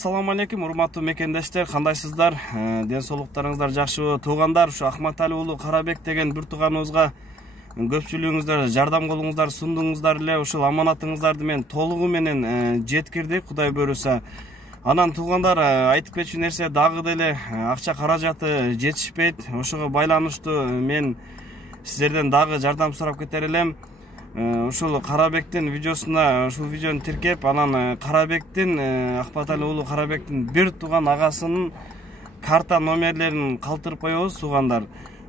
Assalamu алейкум, урматтуу мекендештер, кандайсыздар? Ден соолуктарыңыздар жакшыбы? Туугандар, ушу Акматали уулу Карабек деген бир тууганыбызга көпчүлүгүңүздөр жардам колуңуздар сундуңуздар эле. Ушул аманатыңыздарды мен толугу менен жеткирдик, Кудай буйруса. Анан туугандар, айтып кетчү нерсе дагы деле акча каражаты жетишпейт. Ошого байланыштуу мен сиздерден дагы жардам сурап кетер элем. Ушул Карабектин видеосуна ушул видеону тиркеп, анан Карабектин Акматали уулу Карабектин бир тууган агасынын карта номерлерин калтырып коебуз туугандар.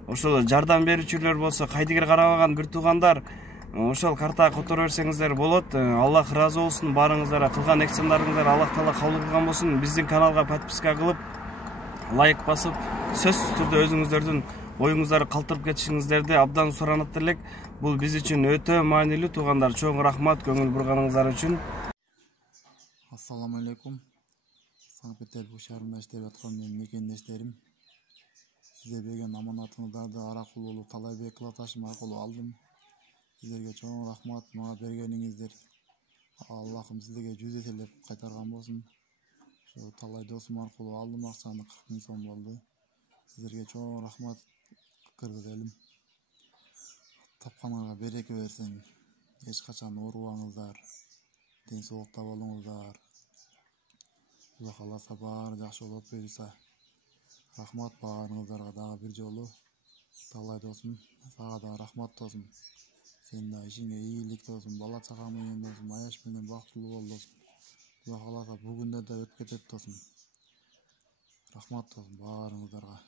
Ошол жардам берүүчүлөр болсо, кайдыгер карабаган бир туугандар ошол картага которо берсеңиздер болот. Аллах ыраазы болсун баарыңыздарга, кылган эксендарыңыздар Аллах Таала кабыл кылган болсун. Биздин каналга подписка кылып, лайк басып, сөзсүз түрдө өзүңүздөрдүн оюңуздарды калтырып кетишиңиздерди абдан суранат элек. Бул биз үчүн өтө маанилүү туугандар. Чоң рахмат көңүл бурганыңыздар үчүн. Ассаламу алейкум. Санкт-Петербург шаарында иштеп аткан менин мекендештерим. Сиздер берген аманатыңыздарды Аракул уулу Талайбек Кылаташым аркылуу алдым. Сиздерге чоң рахмат, мага бергениңиздер. Аллахым сиздерге 100 эселеп кайтарган болсун. Ошо Талай досум аркылуу алдым акчаны, 40 000 сом болду. Сиздерге чоң рахмат, кыргыз элим. Тапканыңарга береке берсин. Эч качан оорубаңыздар. Ден соолукта болуңуздар. Алла кааласа баары жакшы болот буюрса. Рахмат баарыңыздарга дагы бир жолу. Талай досум, сага да рахмат досум. Сен да ишиңе ийгилик досум, бала чагаң менен досум, аяш менен бактылуу бол досум. Алла кааласа бүгүндө да өтүп кетет досум. Рахмат досум баарыңыздарга.